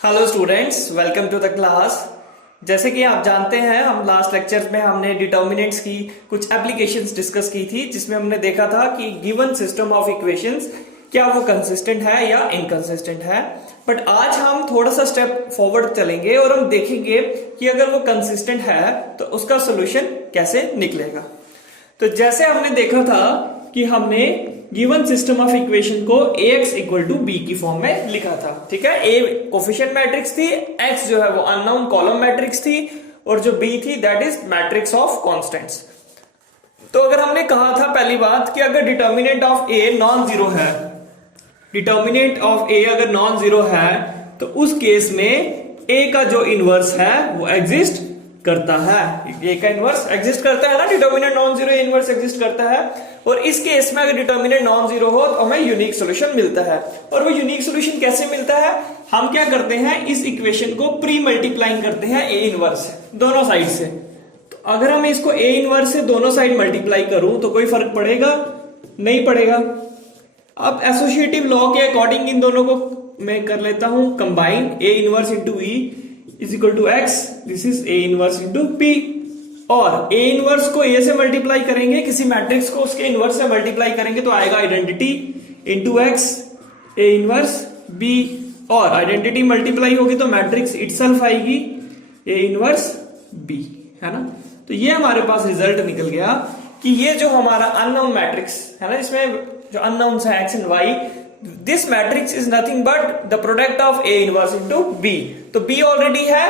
Hello students, welcome to the class. जैसे कि आप जानते हैं, हम लास्ट लेक्चर में हमने डिटर्मिनेंट्स की कुछ एप्लीकेशंस डिस्कस की थी, जिसमें हमने देखा था कि गिवन सिस्टम ऑफ इक्वेशंस क्या वो कंसिस्टेंट है या इनकंसिस्टेंट है। बट आज हम थोड़ा सा स्टेप फॉरवर्ड चलेंगे और हम देखेंगे कि अगर वो कंसिस्टेंट है तो उसका सोल्यूशन कैसे निकलेगा। तो जैसे हमने देखा था कि हमने गिवन सिस्टम ऑफ इक्वेशन को ax इक्वल टू बी की फॉर्म में लिखा था। ठीक है, a कोफिशिएंट मैट्रिक्स थी, x जो है वो अननोन कॉलम मैट्रिक्स थी, और जो b थी that is matrix of constants. तो अगर हमने कहा था पहली बात कि अगर determinant of a non zero है, डिटर्मिनेंट ऑफ a अगर नॉन जीरो है तो उस केस में a का जो इनवर्स है वो एग्जिस्ट करता है। a का इनवर्स एग्जिस्ट करता है ना, determinant non zero inverse exist करता है। और इस केस में अगर डिटर्मिनेंट नॉन जीरो हो तो हमें यूनिक सॉल्यूशन मिलता है। और वो यूनिक सॉल्यूशन कैसे मिलता है, हम क्या करते हैं, इस इक्वेशन को प्री मल्टीप्लाइंग करते हैं a इनवर्स से दोनों साइड से। तो अगर हम इसको a इनवर्स से दोनों साइड मल्टीप्लाई करूं तो कोई फर्क पड़ेगा? नहीं पड़ेगा। अब एसोसिएटिव लॉ के अकॉर्डिंग इन दोनों को मैं कर लेता हूं combine, a inverse into e is equal to x, this is a inverse into p। और a इनवर्स को a से मल्टीप्लाई करेंगे, किसी मैट्रिक्स को उसके इनवर्स से मल्टीप्लाई करेंगे तो आएगा identity into x a inverse b, और आइडेंटिटी मल्टीप्लाई होगी तो मैट्रिक्स इटसेल्फ आएगी a इनवर्स b, है ना। तो ये हमारे पास रिजल्ट निकल गया कि ये जो हमारा अननोन मैट्रिक्स है ना, इसमें जो अननोन्स है x and y, this matrix is nothing but the product of a inverse into b। तो b ऑलरेडी है,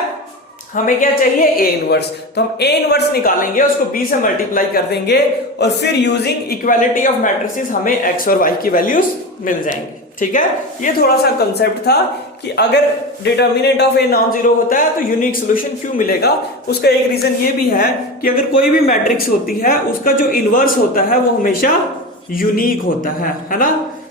हमें क्या चाहिए, a इनवर्स। तो हम a इनवर्स निकालेंगे, उसको b से मल्टीप्लाई कर देंगे, और फिर यूजिंग इक्वालिटी ऑफ मैट्रिसेस हमें x और y की वैल्यूज मिल जाएंगे। ठीक है, ये थोड़ा सा कंसेप्ट था कि अगर determinant of a non zero होता है तो यूनिक सोल्यूशन क्यों मिलेगा। उसका एक रीजन ये भी है कि अगर कोई भी मैट्रिक्स होती है उसका जो इनवर्स होता है वो हमेशा यूनिक होता है ना।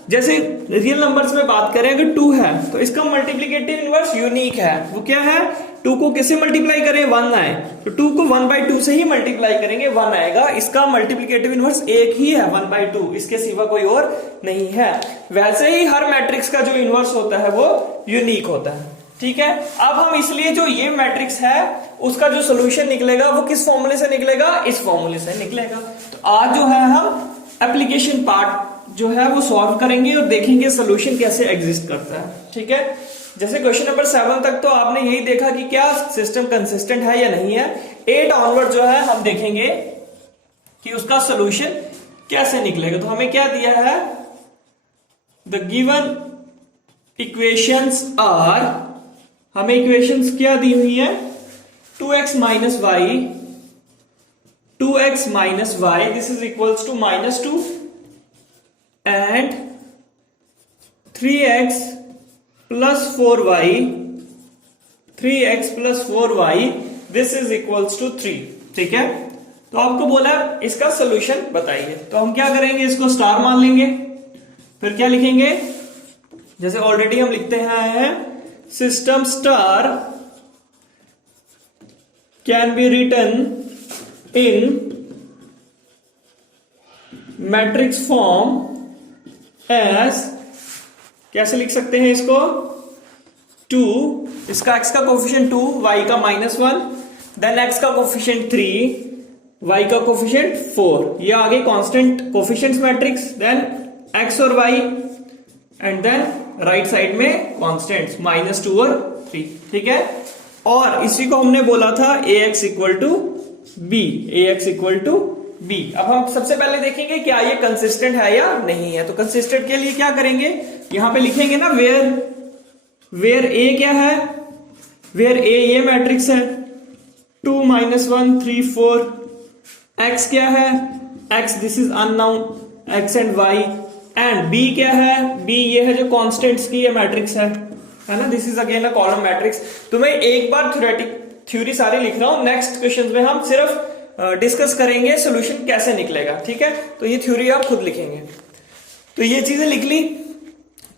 जैसे रियल नंबर्स में बात करें, अगर 2 है तो इसका मल्टीप्लिकेटिव इनवर्स यूनिक है। वो क्या है, 2 को किससे मल्टीप्लाई करें, 1 आए तो 2 को 1/2 से ही मल्टीप्लाई करेंगे, 1 आएगा। इसका मल्टीप्लिकेटिव इनवर्स एक ही है, 1/2, इसके सिवा कोई और नहीं है। वैसे ही हर मैट्रिक्स का जो इनवर्स होता है वो यूनिक होता है। ठीक है, अब हम इसलिए जो ये मैट्रिक्स है उसका जो सोल्यूशन निकलेगा वो किस फॉर्मूले से निकलेगा, इस फॉर्मूले से निकलेगा। तो आज जो है हम एप्लीकेशन पार्ट जो है वो सॉल्व करेंगे और देखेंगे सोल्यूशन कैसे एग्जिस्ट करता है। ठीक है, जैसे क्वेश्चन नंबर 7 तक तो आपने यही देखा कि क्या सिस्टम कंसिस्टेंट है या नहीं है। 8 ऑनवर्ड जो है हम देखेंगे कि उसका सोल्यूशन कैसे निकलेगा। तो हमें क्या दिया है, द गिवन इक्वेशंस आर, हमें इक्वेशंस क्या दी हुई है, 2x minus y, 2x minus y this is equals to -2 and 3x plus 4y, 3x plus 4y this is equals to 3। ठीक है, तो आपको बोला इसका सोल्यूशन बताइए। तो हम क्या करेंगे, इसको स्टार मान लेंगे, फिर क्या लिखेंगे, जैसे ऑलरेडी हम लिखते हैं, system star can be written in matrix form as, कैसे लिख सकते हैं इसको, 2, इसका x का कोफिशिएंट 2, y का -1, देन x का कोफिशिएंट 3, y का कोफिशिएंट 4। ये आगे constant coefficients matrix, then x और y, and then right side में कांस्टेंट्स -2 और 3। ठीक है, और इसी को हमने बोला था ax equal to b, ax equal to b। अब हम सबसे पहले देखेंगे क्या ये कंसिस्टेंट है या नहीं है। तो कंसिस्टेंट के लिए क्या करेंगे, यहां पे लिखेंगे ना वेयर a क्या है, वेयर a ये मैट्रिक्स है, 2 -1 3 4, x क्या है, x this is unknown, x and y, and b क्या है, b ये है जो कांस्टेंट्स की ये मैट्रिक्स है ना, this is again a column matrix. तो मैं एक बार थ्योरी सारी लिख रहा हूं, नेक्स्ट क्वेश्चन में हम सिर्फ डिस्कस करेंगे सोल्यूशन कैसे निकलेगा। ठीक है, तो ये थ्योरी आप खुद लिखेंगे। तो ये चीजें लिख ली,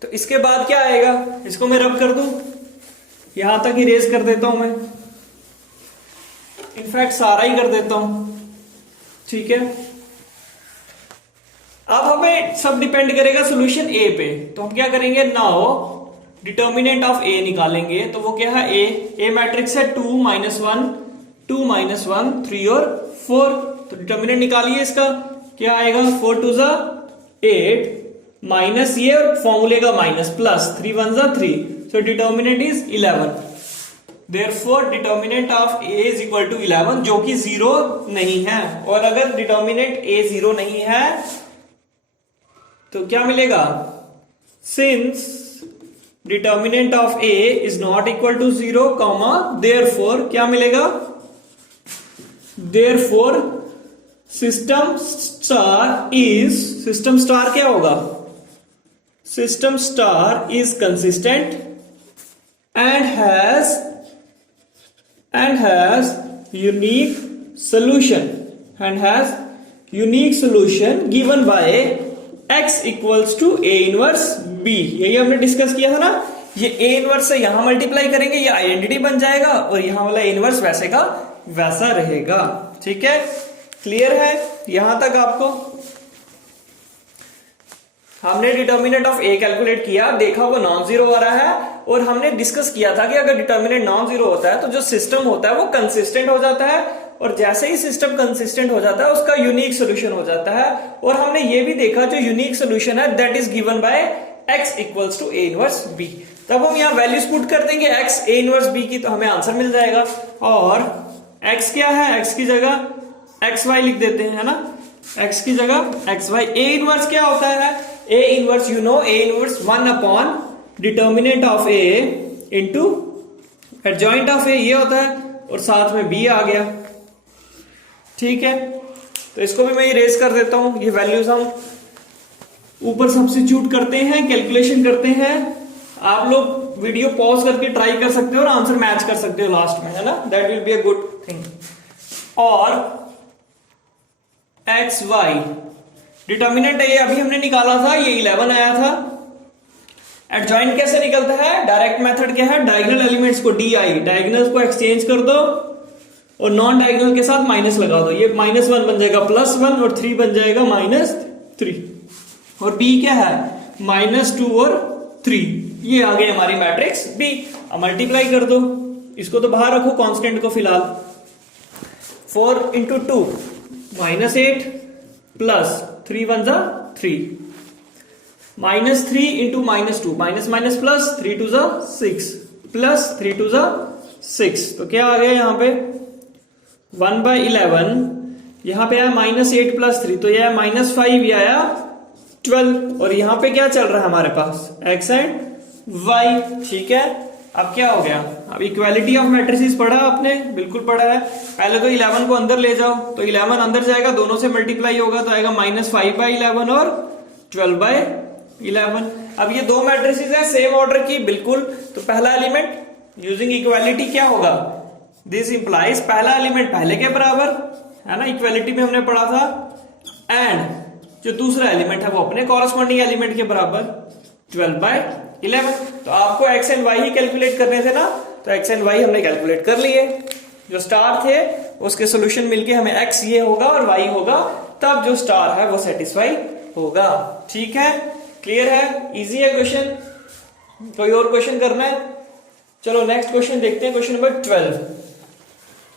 तो इसके बाद क्या आएगा, इसको मैं रब कर दूं, यहां तक इरेज कर देता हूं मैं, इनफैक्ट सारा ही कर देता हूं। ठीक है, अब हमें सब डिपेंड करेगा सोल्यूशन ए पे। तो हम क्या करेंगे, नाउ डिटर्मिनेंट ऑफ ए निकालेंगे तो वो क्या है, ए मैट्रिक्स है 2 -1 2 -1 3 और 4। तो डिटर्मिनेंट निकालिए इसका, क्या आएगा 4 2 8 माइनस ये और फॉर्मूले का minus plus 3 1 3। So determinant is 11। Therefore determinant of a is equal to 11, जो कि 0 नहीं है। और अगर डिटर्मिनेंट a 0 नहीं है तो क्या मिलेगा, since determinant of a is not equal to 0 comma therefore क्या मिलेगा, देयरफॉर सिस्टम स्टार क्या होगा, system star is consistent and has unique solution given by x equals to a inverse b। यही हमने डिस्कस किया था ना, ये a इनवर्स से यहां मल्टीप्लाई करेंगे, ये आइडेंटिटी बन जाएगा और यहां वाला a इनवर्स वैसे का वैसा रहेगा। ठीक है, क्लियर है यहां तक आपको। हमने डिटर्मिनेंट ऑफ ए कैलकुलेट किया, देखा वो नॉन जीरो आ रहा है, और हमने डिस्कस किया था कि अगर डिटर्मिनेंट नॉन जीरो होता है तो जो सिस्टम होता है वो कंसिस्टेंट हो जाता है, और जैसे ही सिस्टम कंसिस्टेंट हो जाता है उसका यूनिक सोल्यूशन हो जाता है। और हमने ये भी देखा जो यूनिक सोल्यूशन है that is given by x equals to a inverse b। तब हम यहाँ वैल्यूज पुट कर देंगे x a इनवर्स b की, तो हमें आंसर मिल जाएगा। और x क्या है, x की जगह xy लिख देते हैं, है ना, x की जगह xy। a इनवर्स क्या होता है, a inverse you know, a inverse 1 upon determinant of a into adjoint of a ये होता है, और साथ में b आ गया। ठीक है, तो इसको भी मैं इरेज कर देता हूं, ये वैल्यूज हम ऊपर सब्स्टिट्यूट करते हैं, कैलकुलेशन करते हैं। आप लोग वीडियो पॉज करके ट्राई कर सकते हो और आंसर मैच कर सकते हो लास्ट में, है ना, that will be a good thing. और एक्स वाई डिटर्मिनेंट ये अभी हमने निकाला था, ये 11 आया था। एडजॉइंट कैसे निकलता है, डायरेक्ट मेथड क्या है, डायगोनल एलिमेंट्स को di, डायगोनल्स को एक्सचेंज कर दो और नॉन डायगोनल के साथ माइनस लगा दो, ये -1 बन जाएगा +1 और 3 बन जाएगा -3। और b क्या है, -2 और 3, ये आ गई हमारी मैट्रिक्स b। अब मल्टीप्लाई कर दो, इसको तो बाहर रखो कांस्टेंट को फिलहाल। 4 into 2 -8 plus 3 1 3, -3 into -2 minus plus 3 2 6 plus 3 2 6। तो क्या आ गया यहाँ पे 1/11, यहां पे आया -8 प्लस 3, तो यह है -5, ये आया 12। और यहां पे क्या चल रहा है हमारे पास, x एंड y। ठीक है, अब क्या हो गया, अब इक्वालिटी ऑफ मैट्रिसेस पढ़ा आपने, बिल्कुल पढ़ा है। पहले तो 11 को अंदर ले जाओ, तो 11 अंदर जाएगा, दोनों से मल्टीप्लाई होगा तो आएगा -5/11 और 12/11। अब ये दो मैट्रिसेस है सेम ऑर्डर की बिल्कुल, तो पहला एलिमेंट यूजिंग इक्वालिटी क्या होगा, दिस इंप्लाइज पहला एलिमेंट पहले के बराबर, है ना, इक्वालिटी में हमने पढ़ा था, एंड जो दूसरा एलिमेंट है वो अपने कॉरेस्पॉन्डिंग एलिमेंट के बराबर 12/11। तो आपको x and y he calculate करने थे ना, तो x एंड y हमने कैलकुलेट कर लिए। जो स्टार थे उसके सोल्यूशन मिलके हमें x ये होगा और y होगा, तब जो स्टार है वो सेटिस्फाई होगा। ठीक है, क्लियर है, इजी है क्वेश्चन। कोई और क्वेश्चन करना है, चलो नेक्स्ट क्वेश्चन देखते हैं, क्वेश्चन नंबर 12।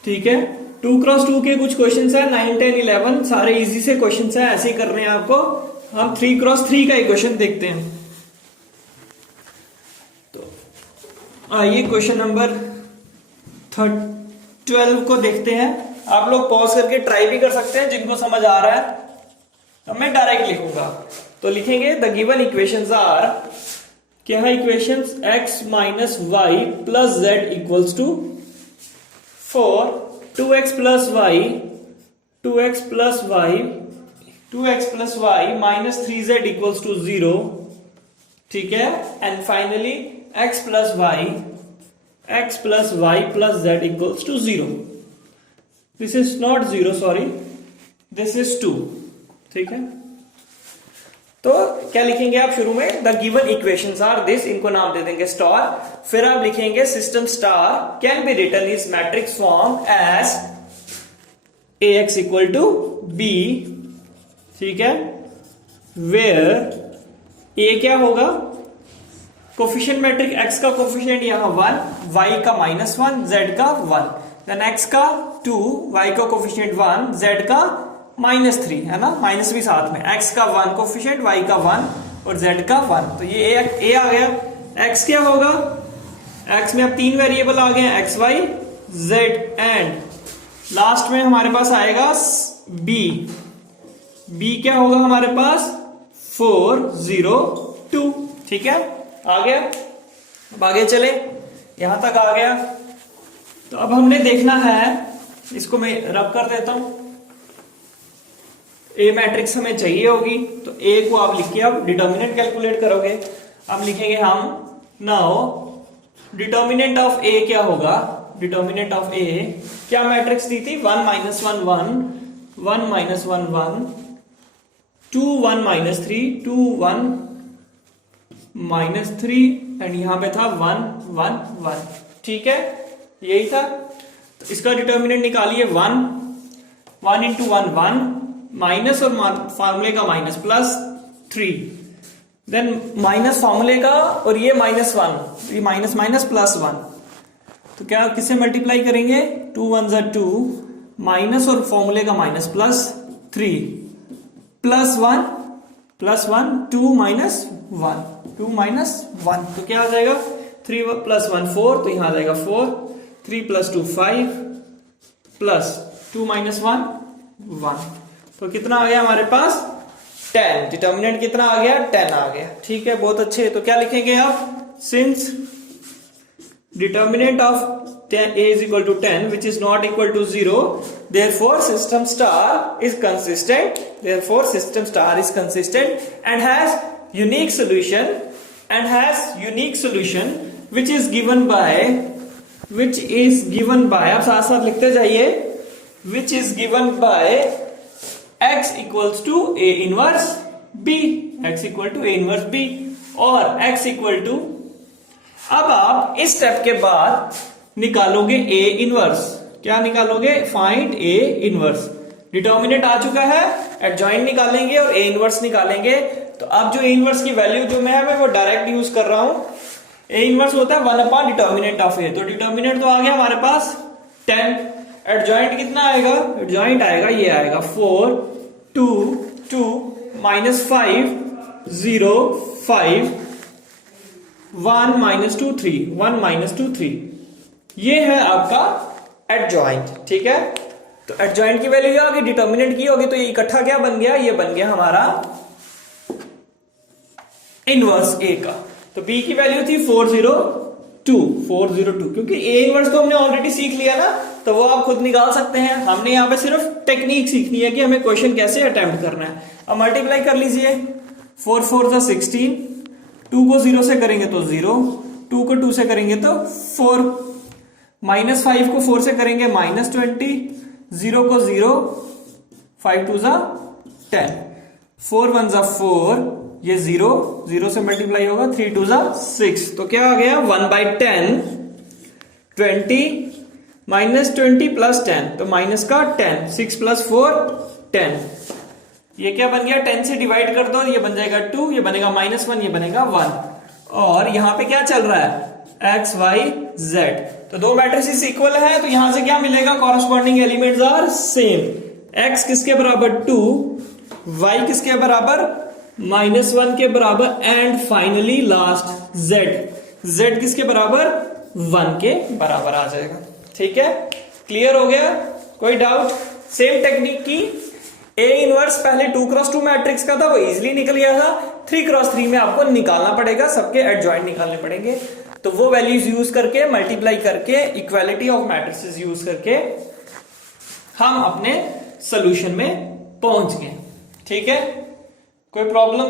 ठीक है, 2x2 के कुछ क्वेश्चंस है, 9 10 11 सारे इजी से क्वेश्चंस है, ऐसे ही करने हैं आपको। हम 3x3 का एक क्वेश्चन देखते हैं। तो आइए क्वेश्चन नंबर 12 को देखते हैं। आप लोग पॉज करके ट्राई भी कर सकते हैं, जिनको समझ आ रहा है। अब मैं डायरेक्ट लिखूंगा, तो लिखेंगे द गिवन इक्वेशंस आर, क्या है equations, x minus y plus z equals to 4, 2x plus y 2x plus y minus 3z equals to 0। ठीक है, and finally x plus y plus z equals to 0। This is not 0, sorry, this is 2। ठीक है, तो क्या लिखेंगे आप शुरू में, the given equations are this, इनको नाम दे देंगे स्टार। फिर आप लिखेंगे system star can be written is matrix form as ax equal to b। ठीक है, वेयर a क्या होगा, कोफिशिएंट मैट्रिक x का कोफिशिएंट यहाँ 1, y का -1, z का 1, देन x का 2, y का कोफिशिएंट 1, z का -3, है ना, माइनस भी साथ में, x का 1 कोफिशिएंट, y का 1 और z का 1। तो ये a आ गया। x क्या होगा, x में अब 3 वेरिएबल आ गए हैं, x y z and last में हमारे पास आएगा b क्या होगा हमारे पास 4 0 2। ठीक है, आ गया। अब आगे चले, यहां तक आ गया। तो अब हमने देखना है, इसको मैं रब कर देता हूं, ए मैट्रिक्स हमें चाहिए होगी, तो ए को आप लिखिए, अब डिटर्मिनेंट कैलकुलेट करोगे। अब लिखेंगे हम नाउ डिटर्मिनेंट ऑफ ए क्या होगा, डिटर्मिनेंट ऑफ ए क्या मैट्रिक्स दी थी, 1 -1 1 1 -1 1 2 1 -3 2 1 -3 एंड यहां पे था 1 1 1। ठीक है, यही था। तो इसका डिटर्मिनेंट निकालिए 1 1 इंटू 1 1 माइनस और फॉर्मूले का माइनस प्लस 3, देन माइनस फॉर्मूले का और ये -1, ये माइनस माइनस प्लस 1। तो क्या किससे मल्टीप्लाई करेंगे, 2 1 ज़ा 2 माइनस और फॉर्मूले का माइनस प्लस 3 प्लस 1 2 -1 2 -1। तो क्या आ जाएगा, 3 + 1 4, तो यहां आ जाएगा 4, 3 + 2 5 प्लस 2 -1 1। तो कितना आ गया हमारे पास 10। डिटर्मिनेंट कितना आ गया, 10 आ गया। ठीक है, बहुत अच्छे। तो क्या लिखेंगे आप, since determinant of a is equal to 10 which is not equal to 0, therefore system star is consistent, and has unique solution which is given by आप साथ साथ लिखते जाइए, which is given by x equals to a inverse b, और x equal to, अब आप इस step के बाद निकालोगे a इनवर्स। क्या निकालोगे, फाइंड a इनवर्स। डिटर्मिनेंट आ चुका है, एडजॉइंट निकालेंगे और a इनवर्स निकालेंगे। तो अब जो a इनवर्स की वैल्यू जो मैं वो डायरेक्ट यूज कर रहा हूं, a इनवर्स होता है 1 डिटर्मिनेंट ऑफ a। तो डिटर्मिनेंट तो आ गया हमारे पास 10, एडजॉइंट कितना आएगा, एडजॉइंट आएगा, ये आएगा 4 2 2 -5 0 5 1 -2 3 1 -2 3। ये है आपका एडजॉइंट। ठीक है, तो एडजॉइंट की वैल्यू क्या होगी, डिटर्मिनेंट की होगी, तो ये इकट्ठा क्या बन गया, ये बन गया हमारा इनवर्स ए का। तो बी की वैल्यू थी 402, क्योंकि ए इनवर्स तो हमने ऑलरेडी सीख लिया ना, तो वो आप खुद निकाल सकते हैं। हमने यहां पे सिर्फ टेक्निक सीखनी है कि हमें क्वेश्चन कैसे अटेम्प्ट करना है। अब मल्टीप्लाई कर लीजिए, 4 4 ज़ा 16, 2 को 0 से करेंगे तो 0, 2 को 2 से करेंगे तो 4, -5 को 4 से करेंगे -20, 0 को 0, 5 2 ज़ा 10, 4 1 ज़ा 4, ये 0 से मल्टीप्लाई होगा, 3 2 ज़ा 6। तो क्या आ गया, 1/10 20 -20 + 10, तो माइनस का 10, 6 + 4 10। ये क्या बन गया, 10 से डिवाइड कर दो, ये बन जाएगा 2, ये बनेगा -1, ये बनेगा 1। और यहां पे क्या चल रहा है, x y z। तो दो मैट्रिसेस इक्वल है, तो यहां से क्या मिलेगा, corresponding elements are same. x किसके बराबर 2, y किसके बराबर -1 के बराबर, एंड फाइनली लास्ट z किसके बराबर 1 के बराबर आ जाएगा। ठीक है, क्लियर हो गया, कोई डाउट। सेम टेक्निक की ए इनवर्स पहले 2x2 मैट्रिक्स का था, वो इजीली निकल गया था। 3x3 में आपको निकालना पड़ेगा, सबके एडजॉइंट निकालने पड़ेंगे। तो वो वैल्यूज यूज करके, मल्टीप्लाई करके, इक्वालिटी ऑफ मैट्रिसेस यूज करके हम अपने सॉल्यूशन में पहुंच गए। ठीक है, कोई प्रॉब्लम।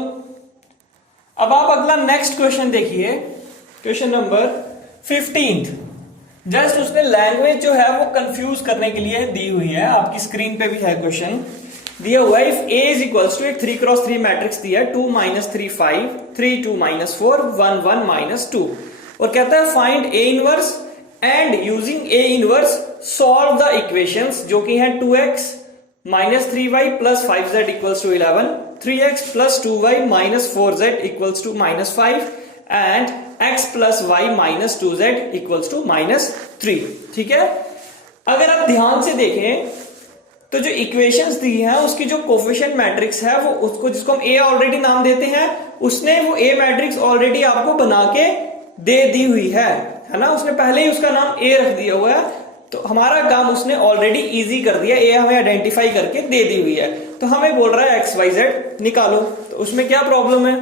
अब आप अगला नेक्स्ट क्वेश्चन देखिए, क्वेश्चन नंबर 15। जस्ट उसने लैंग्वेज जो है वो कंफ्यूज करने के लिए दी हुई है, आपकी स्क्रीन पे भी है क्वेश्चन दिया हुआ है। If A is equals to एक 3x3 मैट्रिक्स दिया है, 2 -3 5 3 2 -4 1 1 -2, और कहता है find A inverse and using A inverse solve the equations, जो कि है 2x -3y + 5z = 11, 3x + 2y - 4z = -5 and x plus y minus 2z equals to -3। ठीक है, अगर आप ध्यान से देखें तो जो इक्वेशंस दी हैं उसकी जो कोफिशिएंट मैट्रिक्स है वो उसको, जिसको हम a ऑलरेडी नाम देते हैं, उसने वो a मैट्रिक्स ऑलरेडी आपको बना के दे दी हुई है ना, उसने पहले ही उसका नाम a रख दिया हुआ है। तो हमारा काम उसने ऑलरेडी इजी कर दिया, a हमें आइडेंटिफाई करके दे दी हुई है। तो हमें बोल रहा है एक्स वाई जेड निकालो, तो उसमें क्या प्रॉब्लम है?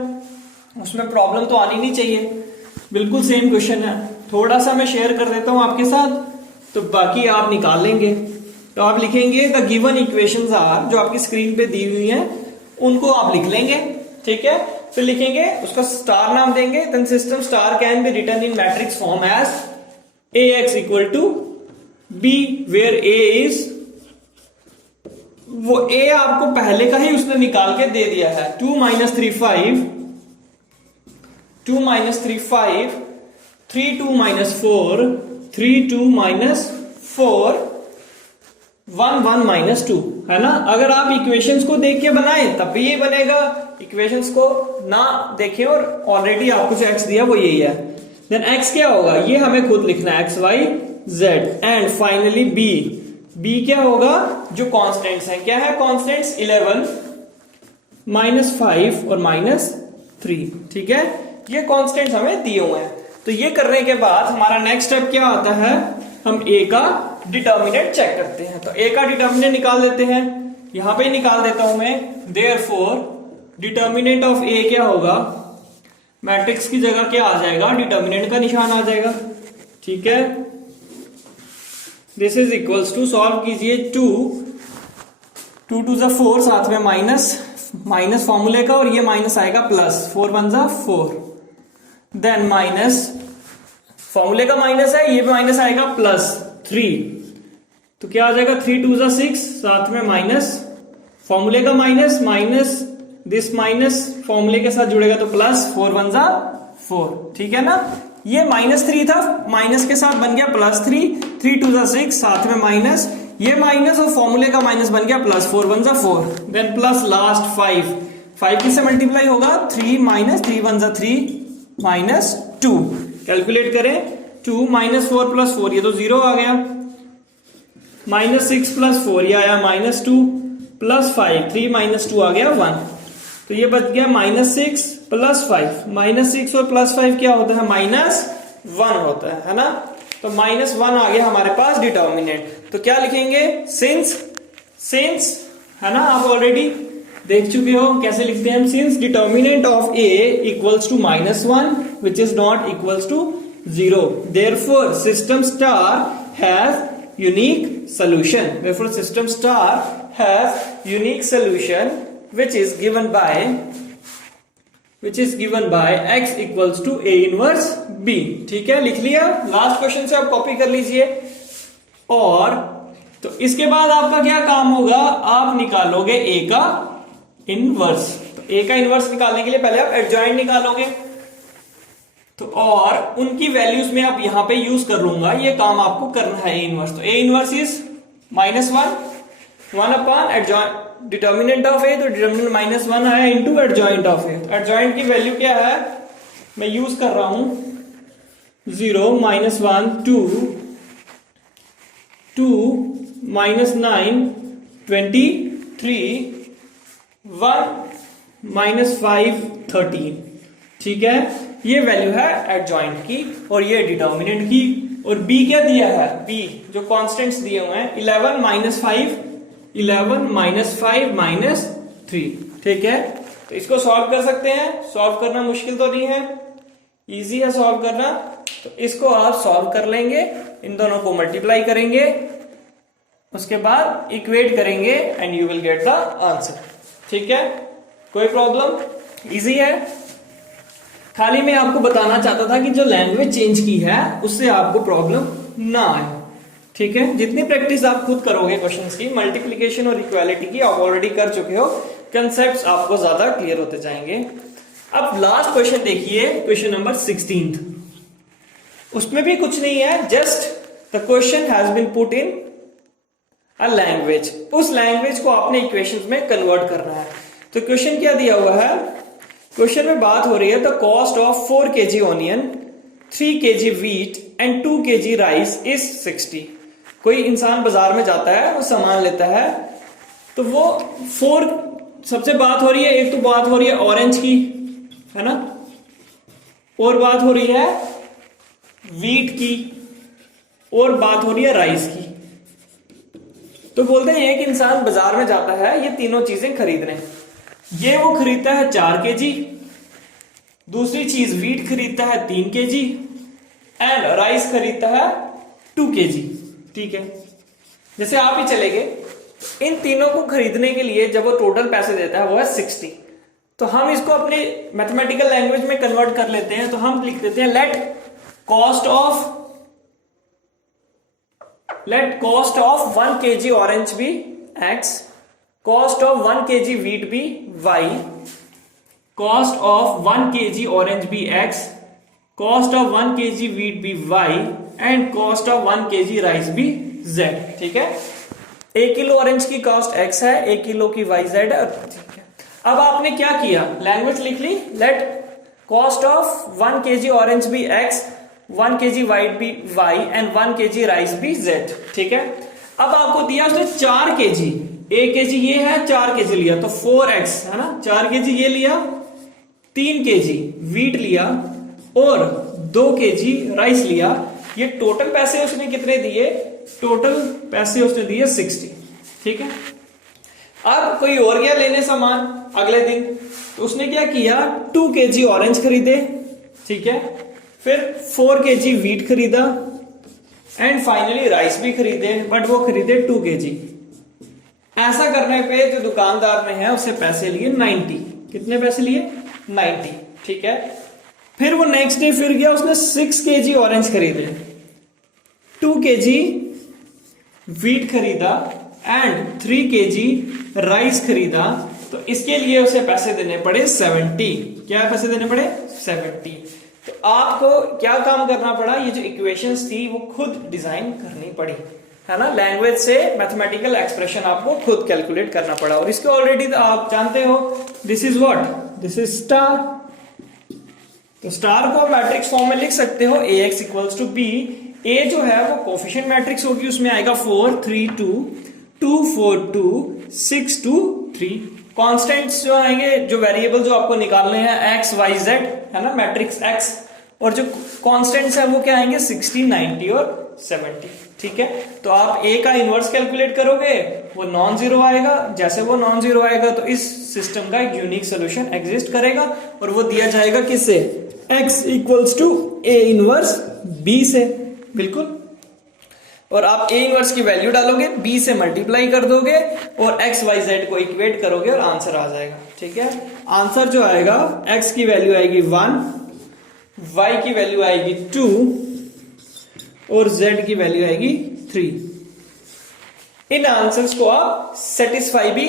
उसमें प्रॉब्लम तो आनी नहीं चाहिए, बिल्कुल सेम क्वेश्चन है। थोड़ा सा मैं शेयर कर देता हूं आपके साथ, तो बाकी आप निकाल लेंगे। तो आप लिखेंगे द गिवन इक्वेशंस आर, जो आपकी स्क्रीन पे दी हुई हैं उनको आप लिख लेंगे। ठीक है, फिर लिखेंगे, उसका स्टार नाम देंगे, then system star can be written in matrix form as ax equal to b, where a is, वो a आपको पहले का ही उसने निकाल के दे दिया है, 2 - 3 5, 2 - 3 5, 3 2 - 4, 3 2 - 4, 1 1 - 2, है ना। अगर आप इक्वेशंस को देख के बनाएं तब भी ये बनेगा, इक्वेशंस को ना देखें और ऑलरेडी आपको जो x दिया वो यही है। देन x क्या होगा, ये हमें खुद लिखना है, x y z, and finally b क्या होगा, जो कांस्टेंट्स हैं, क्या है कांस्टेंट्स, 11 -5 और -3। ठीक है, ये कांस्टेंट्स हमें दिए हुए हैं। तो ये करने के बाद हमारा नेक्स्ट स्टेप क्या आता है, हम a का डिटर्मिनेंट चेक करते हैं। तो a का डिटर्मिनेंट निकाल देते हैं, यहां पे निकाल देता हूं मैं। देयरफॉर डिटर्मिनेंट ऑफ a क्या होगा, मैट्रिक्स की जगह क्या आ जाएगा, डिटर्मिनेंट का निशान आ जाएगा। ठीक है, this is equals to, solve कीजिए, 2 2 * 4, साथ में माइनस फॉर्मूले का, और ये माइनस आएगा प्लस, 4 1 = 4, देन माइनस फॉर्मूले का माइनस है, ये माइनस आएगा प्लस 3, तो क्या आ जाएगा, 3 2 = 6, साथ में माइनस फॉर्मूले का माइनस दिस माइनस फॉर्मूले के साथ जुड़ेगा तो प्लस, 4 1 = 4। ठीक है ना, ये -3 था, माइनस के साथ बन गया +3, 3 2 = 6, साथ में माइनस, ये माइनस और फॉर्मूले का माइनस बन गया प्लस, 4 1 = 4, देन प्लस लास्ट 5 किससे मल्टीप्लाई होगा, 3 - 3 1 = 3 -2, कैलकुलेट करें, 2 - 4 + 4, ये तो 0 आ गया, -6 + 4 ये आया -2, +5 3 - 2 आ गया 1, तो ये बच गया -6 + 5, -6 और +5 क्या होता है, -1 होता है ना। तो -1 आ गया हमारे पास डिटर्मिनेंट। तो क्या लिखेंगे, सिंस है ना, आप ऑलरेडी देख चुके हो कैसे लिखते हैं हम, since determinant of a equals to -1 which is not equals to 0, therefore system star has unique solution, therefore system star has unique solution which is given by x equals to a inverse b। ठीक है, लिख लिया, last question से आप copy कर लीजिए। और तो इसके बाद आपका क्या काम होगा, आप निकालोगे a का इनवर्स। तो a का इनवर्स निकालने के लिए पहले आप एडजॉइंट निकालोगे, तो और उनकी वैल्यूज में आप यहां पे यूज कर लूंगा, ये काम आपको करना है a इनवर्स। तो a inverse is -1 upon adjoint determinant of A, तो डिटर्मिनेंट -1 आया इंटू एडजॉइंट ऑफ ए। तो एडजॉइंट की वैल्यू क्या है, मैं यूज कर रहा हूं 0 -1 2 2 -9 23 1 -5 13। ठीक है, ये वैल्यू है एडजॉइंट की और ये डिटर्मिनेंट की। और बी क्या दिया है, बी जो कांस्टेंट्स दिए हुए हैं 11 -5 -3। ठीक है, तो इसको सॉल्व कर सकते हैं, सॉल्व करना मुश्किल तो नहीं है, इजी है सॉल्व करना। तो इसको आप सॉल्व कर लेंगे, इन दोनों को मल्टीप्लाई करेंगे, उसके बाद इक्वेट करेंगे and you will get the answer. ठीक है, कोई प्रॉब्लम, इजी है। खाली मैं आपको बताना चाहता था कि जो लैंग्वेज चेंज की है उससे आपको प्रॉब्लम ना आए। ठीक है, जितनी प्रैक्टिस आप खुद करोगे क्वेश्चंस की, मल्टीप्लिकेशन और इक्वालिटी की आप ऑलरेडी कर चुके हो, कंसेप्ट्स आपको ज्यादा क्लियर होते जाएंगे। अब लास्ट क्वेश्चन देखिए, क्वेश्चन नंबर 16। उसमें भी कुछ नहीं है, just the question has been put in a language. उस लैंग्वेज को आपने इक्वेशंस में कन्वर्ट करना है। तो क्वेश्चन क्या दिया हुआ है, क्वेश्चन में बात हो रही है the cost of 4 kg onion, 3 kg wheat and 2 kg rice is 60। कोई इंसान बाजार में जाता है, वो सामान लेता है, तो वो 4 सबसे बात हो रही है, एक तो बात हो रही है ऑरेंज की, है ना, और बात हो रही है व्हीट की, और बात हो रही है राइस की। तो बोलते हैं एक इंसान बाजार में जाता है ये तीनों चीजें खरीदने, ये वो खरीदता है 4 kg, दूसरी चीज व्हीट खरीदता है 3 kg एंड राइस खरीदता है 2 kg। ठीक है, जैसे आप ही चले गए, इन तीनों को खरीदने के लिए जब वो टोटल पैसे देता है वो है 60। तो हम इसको अपने मैथमेटिकल लैंग्वेज में कन्वर्ट कर लेते हैं, तो हम लिख देते हैं let cost of 1 kg orange be x, cost of 1 kg wheat be y, cost of 1 kg orange be x, cost of 1 kg wheat be y and cost of 1 kg rice be z। ठीक है, 1 kilo orange की cost x है, 1 kilo की y z है। ठीक है, अब आपने क्या किया, लैंग्वेज लिख ली, let cost of 1 kg orange be x, 1 kg white be y and 1 kg rice be z। ठीक है, अब आपको दिया उसने 4 kg, 1 kg ये है, 4 kg लिया तो 4x है ना, 4 kg ये लिया, 3 kg व्हीट लिया और 2 kg राइस लिया। ये टोटल पैसे उसने कितने दिए, टोटल पैसे उसने दिए 60। ठीक है, अब कोई और गया लेने सामान अगले दिन, तो उसने क्या किया, 2 kg ऑरेंज खरीदे, ठीक है, फिर 4 kg व्हीट खरीदा एंड फाइनली राइस भी खरीदे, बट वो खरीदे 2 kg। ऐसा करने पे जो दुकानदार ने है उससे पैसे लिए 90। कितने पैसे लिए, 90। ठीक है, फिर वो नेक्स्ट डे फिर गया, उसने 6 kg ऑरेंज खरीदे, 2 kg व्हीट खरीदा एंड 3 kg राइस खरीदा। तो इसके लिए उसे पैसे देने पड़े 70। क्या पैसे देने पड़े, 70। तो आपको क्या काम करना पड़ा, ये जो इक्वेशंस थी वो खुद डिजाइन करनी पड़ी, है ना, लैंग्वेज से मैथमेटिकल एक्सप्रेशन आपको खुद कैलकुलेट करना पड़ा। और इसके ऑलरेडी तो आप जानते हो, this is what, this is star. तो स्टार को मैट्रिक्स फॉर्म में लिख सकते हो, ax equals to b। a जो है वो कोफिशिएंट मैट्रिक्स होगी, उसमें आएगा 4 3 2 2 4 2 6 2 3। कॉन्स्टेंट्स जो आएंगे, जो वेरिएबल जो आपको निकालने हैं x y z, है ना, मैट्रिक्स x, और जो कॉन्स्टेंट्स है वो क्या आएंगे 60 90 और 70। ठीक है, तो आप a का इनवर्स कैलकुलेट करोगे, वो नॉन जीरो आएगा, जैसे वो नॉन जीरो आएगा तो इस सिस्टम का एक यूनिक सोल्यूशन एग्जिस्ट करेगा, और वो दिया जाएगा किससे, x equals to a inverse b से। बिल्कुल, और आप a इनवर्स की वैल्यू डालोगे, b से मल्टीप्लाई कर दोगे और x y z को इक्वेट करोगे और आंसर आ जाएगा। ठीक है, आंसर जो आएगा, x की वैल्यू आएगी 1, y की वैल्यू आएगी 2 और z की वैल्यू आएगी 3। इन आंसर्स को आप सेटिस्फाई भी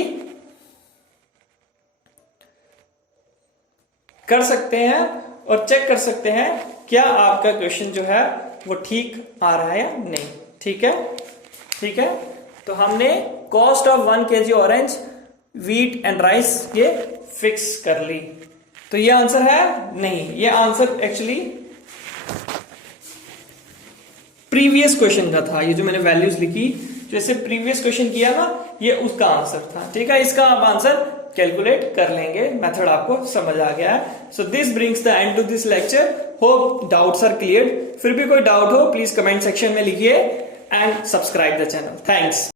कर सकते हैं और चेक कर सकते हैं क्या आपका क्वेश्चन जो है वो ठीक आ रहा है या नहीं। ठीक है, ठीक है, तो हमने cost of 1 kg orange, wheat and rice ये फिक्स कर ली। तो ये आंसर है नहीं, ये आंसर एक्चुअली प्रीवियस क्वेश्चन का था। ये जो मैंने वैल्यूज लिखी, जैसे प्रीवियस क्वेश्चन किया ना, ये उसका आंसर था। ठीक है, इसका आप आंसर कैलकुलेट कर लेंगे, मेथड आपको समझ आ गया है। So this brings the end to this lecture. Hope doubts are clear. फिर भी कोई डाउट हो प्लीज कमेंट सेक्शन में लिखिए and subscribe the channel. Thanks.